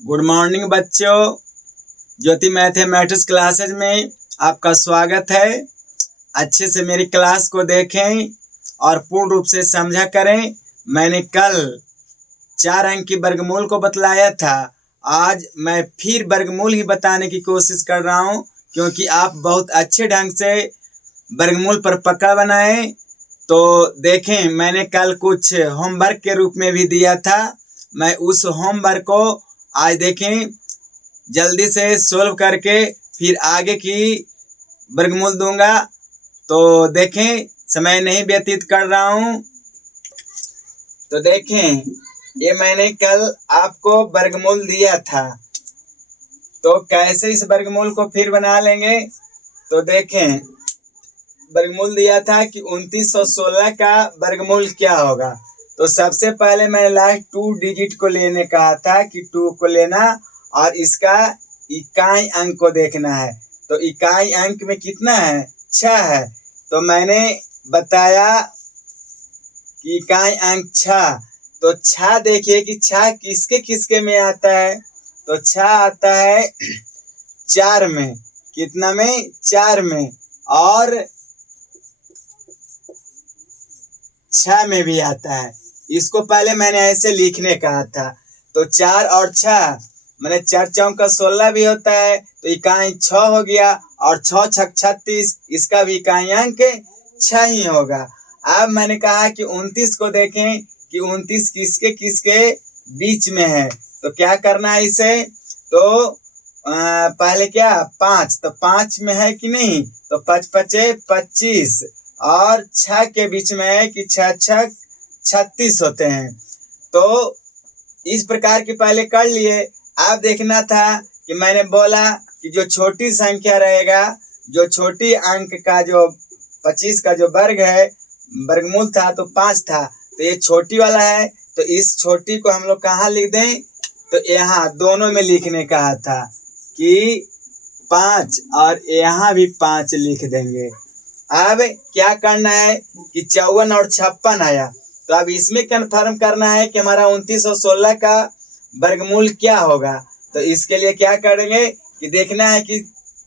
Good morning बच्चों। ज्योति mathematics classes में आपका स्वागत है। अच्छे से मेरी क्लास को देखें और पूर्ण रूप से समझा करें। मैंने कल 4 अंक की वर्गमूल को बतलाया था। आज मैं फिर वर्गमूल ही बताने की कोशिश कर रहा हूं, क्योंकि आप बहुत अच्छे ढंग से वर्गमूल पर पकड़ बनाए। तो देखें, मैंने कल कुछ होमवर्क के रूप में भी दिया था। मैं उस होमवर्क को आज देखें जल्दी से सोल्व करके फिर आगे की वर्गमूल दूंगा। तो देखें, समय नहीं व्यतीत कर रहा हूं। तो देखें, ये मैंने कल आपको वर्गमूल दिया था, तो कैसे इस वर्गमूल को फिर बना लेंगे। तो देखें, वर्गमूल दिया था कि 2916 का वर्गमूल क्या होगा। तो सबसे पहले मैंने लास्ट 2 डिजिट को लेने कहा था कि 2 को लेना और इसका इकाई अंक को देखना है। तो इकाई अंक में कितना है? 6 है। तो मैंने बताया कि इकाई अंक 6। तो 6 देखिए कि 6 किसके किसके में आता है। तो 6 आता है 4 में। कितना में? 4 में। और 6 में भी आता है। इसको पहले मैंने ऐसे लिखने कहा था। तो 4 और 6 मैंने 4 चौका 16 भी होता है, तो इकाई 6 हो गया। और 6 छक 36, इसका भी इकाई अंक 6 ही होगा। अब मैंने कहा कि 29 को देखें कि 29 किसके किसके बीच में है। तो क्या करना है इसे? तो पहले क्या 5, तो 5 में है कि नहीं। तो 5 पचे 25 और 6 के बीच में है कि 6 छक 36 होते हैं। तो इस प्रकार की पहले कर लिए। अब देखना था कि मैंने बोला कि जो छोटी संख्या रहेगा, जो छोटी अंक का जो 25 का जो वर्ग है, वर्गमूल था तो 5 था, तो ये छोटी वाला है। तो इस छोटी को हम लोग कहाँ लिख दें? तो यहाँ दोनों में लिखने कहा था कि 5, और यहाँ भी 5 लिख देंगे। अब क्या करना है कि 54 और 56 आया, तो अब इसमें कंफर्म करना है कि हमारा 2916 का वर्गमूल क्या होगा। तो इसके लिए क्या करेंगे कि देखना है कि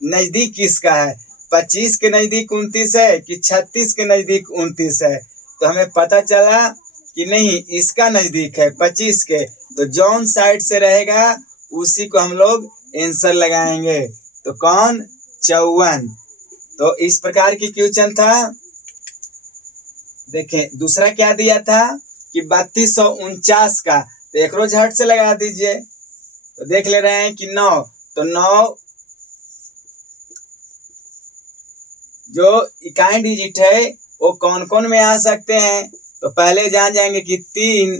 नजदीक किसका है। 25 के नजदीक 29 है कि 36 के नजदीक 29 है। तो हमें पता चला कि नहीं, इसका नजदीक है 25 के। तो जौन साइड से रहेगा उसी को हम लोग आंसर लगाएंगे। तो कौन? 54। तो इस प्रकार की क्वेश्चन था। देखें, दूसरा क्या दिया था कि 3249 का। तो एक रोज झट से लगा दीजिए। तो देख ले रहे हैं कि 9, तो 9 जो इकाई डिजिट है वो कौन कौन में आ सकते हैं। तो पहले जान जाएंगे कि 3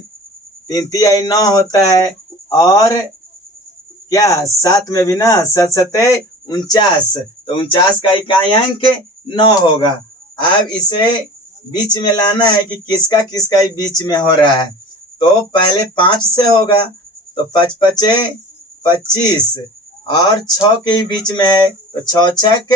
3 3 9 होता है। और क्या 7 में भी ना, 7 7 49। तो 49 का इकाई अंक 9 होगा। अब इसे बीच में लाना है कि किसका किसका बीच में हो रहा है। तो पहले 5 से होगा। तो 5 पचे 25 और 6 के ही बीच में है, तो 6 छक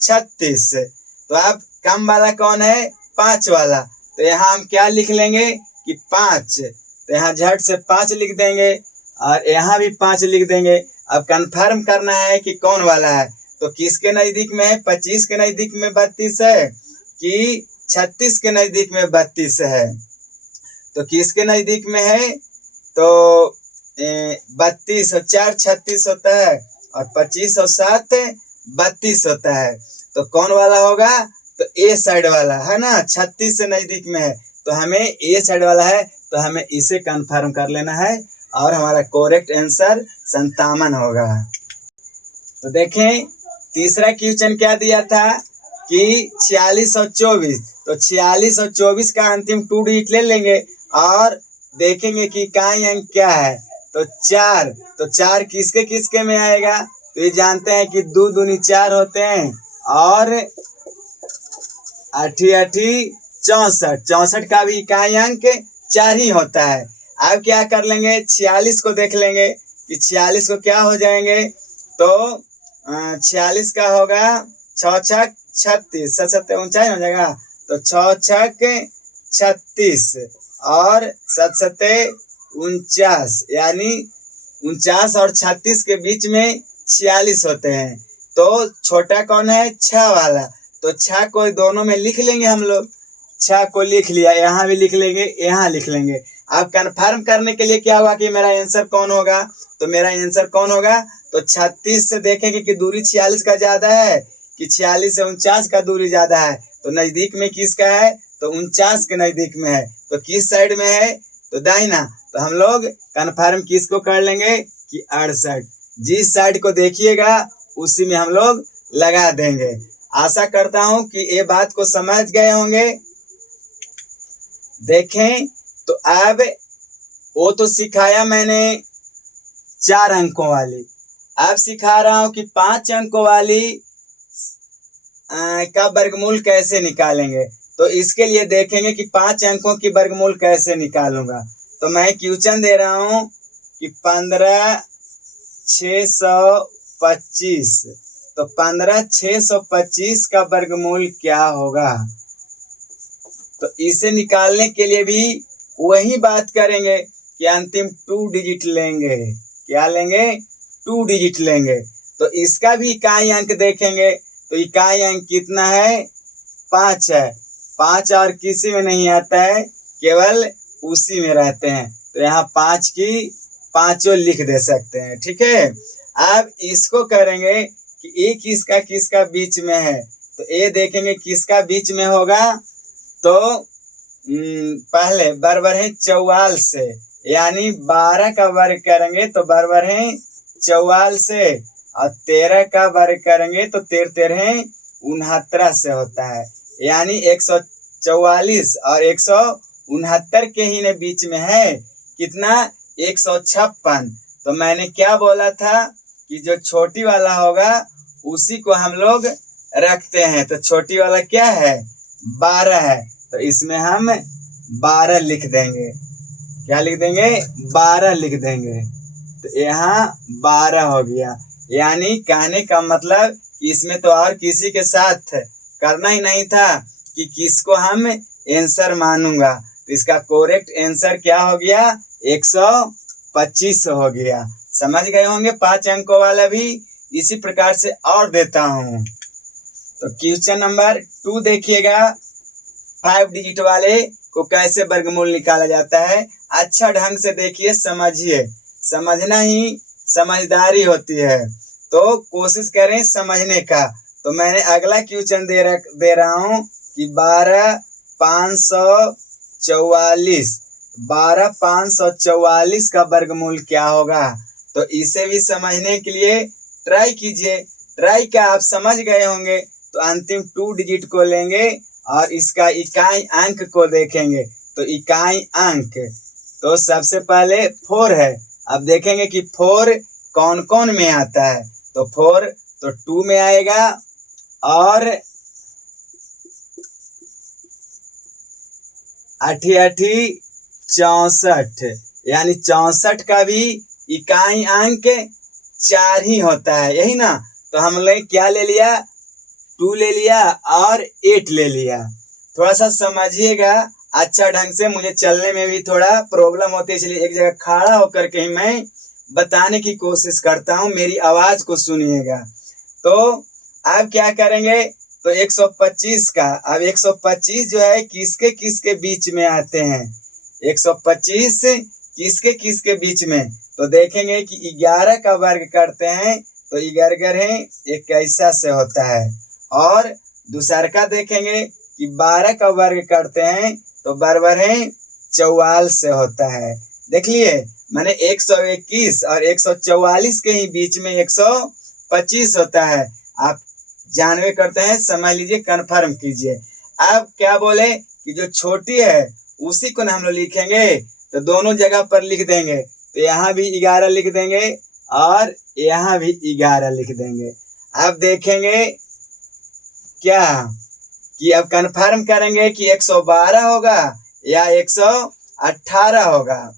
36। तो अब कम वाला कौन है? 5 वाला। तो यहाँ हम क्या लिख लेंगे कि 5। तो यहाँ झट से 5 लिख देंगे और यहाँ भी 5 लिख देंगे। अब कंफर्म करना है कि कौन वाला है। तो किसके नजदीक में है? 25 के नजदीक में 32 है कि 36 के नजदीक में 32 है। तो किसके नजदीक में है? तो 32 और 4 36 होता है, और 25 और 7 32 होता है। तो कौन वाला होगा? तो ए साइड वाला है ना, 36 से नजदीक में है। तो हमें ए साइड वाला है, तो हमें इसे कंफर्म कर लेना है और हमारा करेक्ट आंसर 57 होगा। तो देखें, तीसरा क्वेश्चन क्या दिया था कि 46 और 24। तो 46 और 24 का अंतिम 2 डिजिट ले लेंगे और देखेंगे कि इकाई अंक क्या है। तो 4। तो 4 किसके किसके में आएगा। तो ये जानते हैं कि 2 दूनी 4 होते हैं और 8 8 64। 64 का भी इकाई अंक 4 ही होता है। अब क्या कर लेंगे, 46 को देख लेंगे कि 46 को क्या हो जाएंगे। तो 46 का होगा 6 छक 36, 7 7 49 हो जाएगा। तो 6 छक 36 और 7 7 49, यानी 49 और 36 के बीच में 46 होते हैं। तो छोटा कौन है? 6 वाला। तो 6 को दोनों में लिख लेंगे हम लोग। 6 को लिख लिया, यहाँ भी लिख लेंगे, यहाँ लिख लेंगे। अब कन्फर्म करने के लिए क्या हुआ कि मेरा आंसर कौन होगा? तो मेरा आंसर कौन होगा? तो 36 से देखेंगे कि दूरी 46 का ज्यादा है कि 46 से 49 का दूरी ज्यादा है। तो नजदीक में किसका है? तो 49 के नजदीक में है। तो किस साइड में है? तो दाहिना। तो हम लोग कन्फर्म किसको कर लेंगे कि 68। जिस साइड को देखिएगा उसी में हम लोग लगा देंगे। आशा करता हूं कि ये बात को समझ गए होंगे। देखें तो अब वो तो सिखाया मैंने 4 अंकों वाली, अब सिखा रहा हूं कि 5 अंकों वाली का वर्गमूल कैसे निकालेंगे। तो इसके लिए देखेंगे कि 5 अंकों की वर्गमूल कैसे निकालूंगा। तो मैं क्वेश्चन दे रहा हूं कि 15,625। तो 15,625 का वर्गमूल क्या होगा? तो इसे निकालने के लिए भी वही बात करेंगे कि अंतिम 2 डिजिट लेंगे। क्या लेंगे? 2 डिजिट लेंगे। तो इसका भी इकाई अंक देखेंगे। तो इकाई अंक कितना है? 5 है। 5 और किसी में नहीं आता है, केवल उसी में रहते हैं। तो यहाँ 5 की पांचों लिख दे सकते हैं। ठीक है। अब इसको करेंगे कि ये किसका किसका बीच में है। तो ये देखेंगे किसका बीच में होगा। तो पहले बराबर है 44 से, यानी 12 का वर्ग करेंगे तो बराबर है 44 से, और 13 का वर्ग करेंगे तो 13 69 से होता है। यानी 144 और 169 के ही ने बीच में है कितना? 156। तो मैंने क्या बोला था कि जो छोटी वाला होगा उसी को हम लोग रखते हैं। तो छोटी वाला क्या है? 12 है। तो इसमें हम 12 लिख देंगे। क्या लिख देंगे? 12 लिख देंगे। तो यहाँ 12 हो गया। यानी कहने का मतलब कि इसमें तो और किसी के साथ करना ही नहीं था कि किसको हम आंसर मानूंगा। तो इसका करेक्ट आंसर क्या हो गया? 125 हो गया। समझ गए होंगे। 5 अंकों वाला भी इसी प्रकार से और देता हूं। तो क्वेश्चन नंबर 2 देखिएगा। 5 डिजिट वाले को कैसे वर्गमूल निकाला जाता है। अच्छा ढंग से देखिए, समझिए। समझना ही समझदारी होती है। तो कोशिश करें समझने का। तो मैंने अगला क्वेश्चन दे रहा हूं कि 12,544। 12,544 का वर्गमूल क्या होगा। तो इसे भी समझने के लिए ट्राई कीजिए। ट्राई क्या, आप समझ गए होंगे। तो अंतिम 2 डिजिट को लेंगे और इसका इकाई अंक को देखेंगे। तो इकाई अंक तो सबसे पहले 4 है। अब देखेंगे कि 4 कौन कौन में आता है। तो 4 तो 2 में आएगा, और 8 64, यानी 64 का भी इकाई अंक 4 ही होता है, यही ना। तो हम लोग क्या ले लिया? 2 ले लिया और 8 ले लिया। थोड़ा सा समझिएगा अच्छा ढंग से। मुझे चलने में भी थोड़ा प्रॉब्लम होती है, इसलिए एक जगह खड़ा होकर के ही मैं बताने की कोशिश करता हूँ। मेरी आवाज को सुनिएगा। तो अब क्या करेंगे? तो 125 का, अब 125 जो है किसके किसके बीच में आते हैं? 125 किसके किसके बीच में? तो देखेंगे कि 11 का वर्ग करते हैं तो 11 है 21 से होता है। और दूसरा का देखेंगे कि 12 का वर्ग करते हैं तो बराबर है 44 से होता है। देख लिए, मैंने 121 और 144 के ही बीच में 125 होता है। आप जानवे करते हैं, समझ लीजिए, कन्फर्म कीजिए। अब क्या बोले कि जो छोटी है उसी को ना हम लोग लिखेंगे। तो दोनों जगह पर लिख देंगे। तो यहाँ भी 11 लिख देंगे और यहाँ भी 11 लिख देंगे। अब देखेंगे क्या कि अब कन्फर्म करेंगे कि 112 होगा या 118 होगा,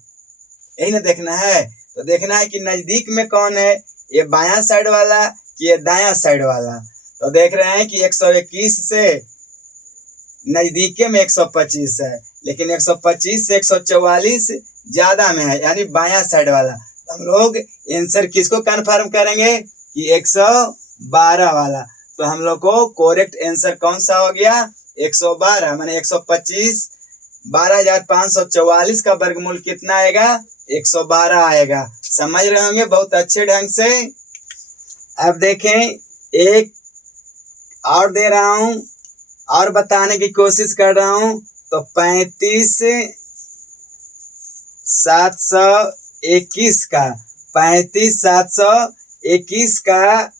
यही ना देखना है। तो देखना है कि नजदीक में कौन है, ये बायां साइड वाला कि ये दायां साइड वाला। तो देख रहे हैं कि 121 से नजदीके में 125 है, लेकिन 125 से 144 ज्यादा में है, यानी बायां साइड वाला। हम लोग आंसर किसको कंफर्म करेंगे कि 112 वाला। तो हम लोग को करेक्ट आंसर कौन सा हो गया 112, माने 125। 12,544 का वर्गमूल कितना आएगा 112 आएगा। समझ रहे होंगे बहुत अच्छे ढंग से। अब देखें एक और दे रहा हूं और बताने की कोशिश कर रहा हूं। तो 35,721 का 35,721 का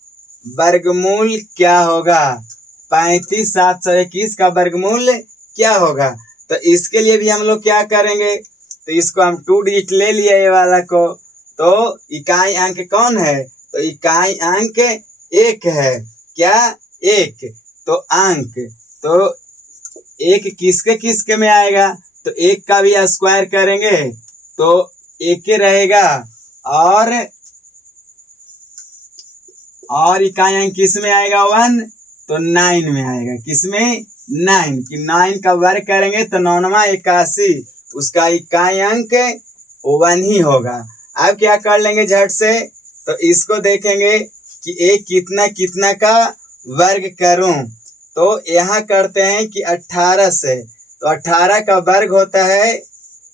वर्गमूल क्या होगा। 35,721 का वर्गमूल क्या होगा। तो इसके लिए भी हम लोग क्या करेंगे, तो इसको हम 2 डिजिट ले लिया ये वाला को। तो इकाई अंक कौन है, तो इकाई अंक 1 है। क्या 1, तो अंक तो 1 किसके किसके में आएगा, तो 1 का भी स्क्वायर करेंगे तो 1 रहेगा। और इकाई अंक किस में आएगा 1, तो 9 में आएगा। किसमें 9, कि 9 का वर्ग करेंगे तो 9 81, उसका इकाई अंक 1 ही होगा। अब क्या कर लेंगे झट से, तो इसको देखेंगे कि एक कितना कितना का वर्ग करूं। तो यहाँ करते हैं कि 18 से, तो 18 का वर्ग होता है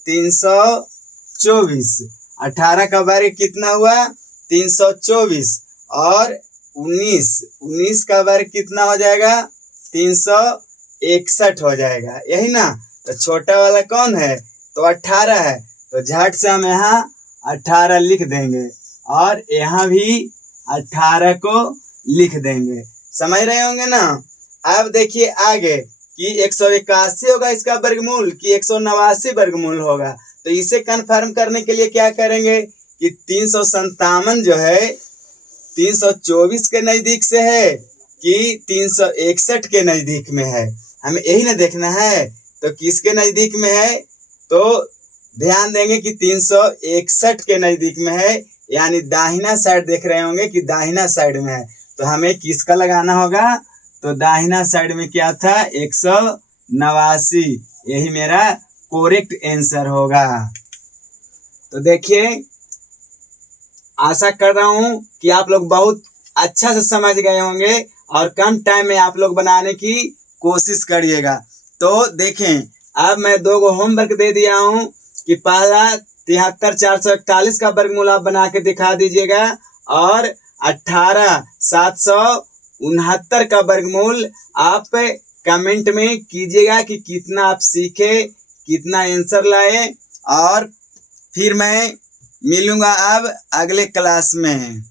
324। 18 का वर्ग कितना हुआ 324। और 19 का वर्ग कितना हो जाएगा 361 हो जाएगा, यही ना। तो छोटा वाला कौन है, तो 18 है। तो झट से हम यहाँ 18 लिख देंगे और यहाँ भी 18 को लिख देंगे। समझ रहे होंगे ना। अब देखिए आगे कि 181 होगा इसका वर्गमूल कि 189 वर्गमूल होगा। तो इसे कंफर्म करने के लिए क्या करेंगे कि 357 जो है 324 के नजदीक से है कि 361 के नजदीक में है, हमें यही ना देखना है। तो किसके नजदीक में है, तो ध्यान देंगे कि 361 के नजदीक में है, यानी दाहिना साइड देख रहे होंगे कि दाहिना साइड में है। तो हमें किसका लगाना होगा, तो दाहिना साइड में क्या था 189, यही मेरा करेक्ट आंसर होगा। तो देखिए आशा कर रहा हूं कि आप लोग बहुत अच्छा से समझ गए होंगे और कम टाइम में आप लोग बनाने की कोशिश करिएगा। तो देखें अब मैं 2 होमवर्क दे दिया हूं कि पहला 73,441 का वर्गमूल आप बना के दिखा दीजिएगा और 18,769 का वर्गमूल आप कमेंट में कीजिएगा कि कितना आप सीखे, कितना आंसर लाए। और फिर मैं मिलूंगा अब अगले क्लास में।